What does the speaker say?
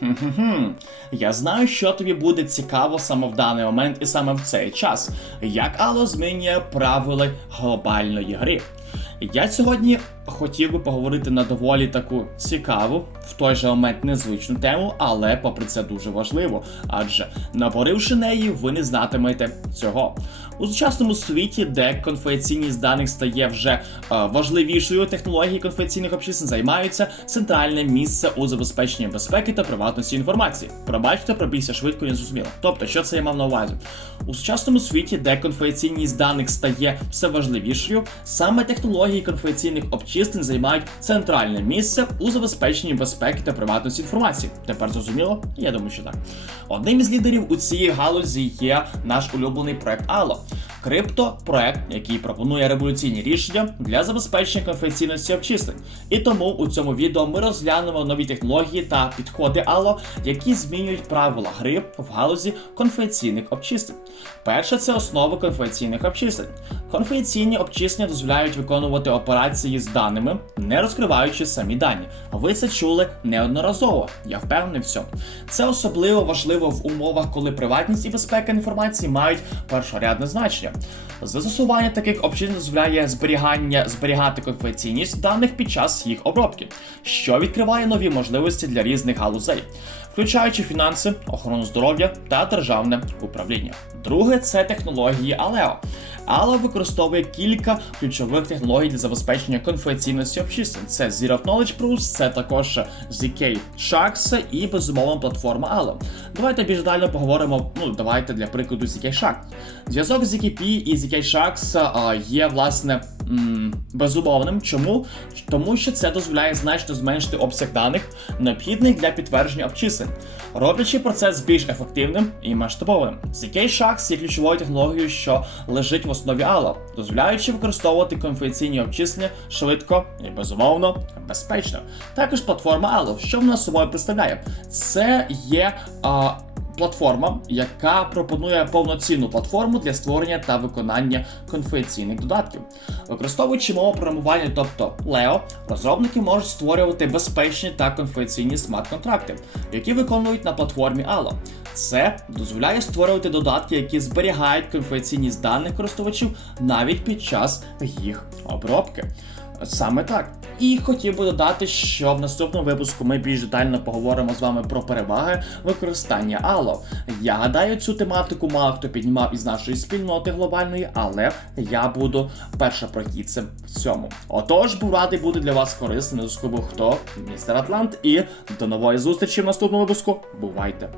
Хм-хм-хм. Я знаю, що тобі буде цікаво саме в даний момент і саме в цей час. Як Ало змінює правила глобальної гри. Я сьогодні хотів би поговорити на доволі таку цікаву, в той же момент незвичну тему, але попри це дуже важливо, адже наборивши неї, ви не знатимете цього. У сучасному світі, де конфіденційність даних стає вже е, важливішою, технології конфіденційних обчислень займаються центральне місце у забезпеченні безпеки та приватності інформації. Пробачте, пробійся швидко і зрозуміло. Тобто, що це я мав на увазі? У сучасному світі, де конфіденційність даних стає все важливішою, саме технології конфіденційних обчислень займають центральне місце у забезпеченні безпеки та приватності інформації. Тепер зрозуміло? Я думаю, що так. Одним із лідерів у цій галузі є наш улюблений проект Allo. Криптопроект, який пропонує революційні рішення для забезпечення конфіденційності обчислень. І тому у цьому відео ми розглянемо нові технології та підходи Allo, які змінюють правила гри в галузі конфіденційних обчислень. Перше це основи конфіденційних обчислень. Конфіденційні обчислення дозволяють виконувати операції з даними, не розкриваючи самі дані. Ви це чули неодноразово, я впевнений в цьому. Це особливо важливо в умовах, коли приватність і безпека інформації мають першорядне значення. future. Застосування таких обчислень дозволяє зберігання зберігати конфіденційність даних під час їх обробки, що відкриває нові можливості для різних галузей, включаючи фінанси, охорону здоров'я та державне управління. Друге це технології Aleo. Allo використовує кілька ключових технологій для забезпечення конфіденційності обчислень. Це Zero Knowledge Proofs, це також ZK Sharks і безумовно платформа Allo. Давайте більш детально поговоримо. Ну давайте для прикладу ZK Shark. Зв'язок з ZKP і ZK Sharks а, є власне безумовним. Чому? Тому що це дозволяє значно зменшити обсяг даних, необхідний для підтвердження обчислень, роблячи процес більш ефективним і масштабовим. ZK Sharks є ключовою технологією, що лежить в основі Allo, дозволяючи використовувати конфіденційні обчислення швидко і безумовно безпечно. Також платформа Allo, що вона собою представляє? Це є. А, Платформа, яка пропонує повноцінну платформу для створення та виконання конфіденційних додатків. Використовуючи мову програмування, тобто Leo, розробники можуть створювати безпечні та конфіденційні смарт-контракти, які виконують на платформі Allo. Це дозволяє створювати додатки, які зберігають конфіденційність даних користувачів навіть під час їх обробки. Саме так. І хотів би додати, що в наступному випуску ми більш детально поговоримо з вами про переваги використання Allo. Я гадаю, цю тематику мало хто піднімав із нашої спільноти глобальної, але я буду першопрохідцем в цьому. Отож, радий бути для вас корисним. Не був хто містер Атлант. І до нової зустрічі в наступному випуску. Бувайте!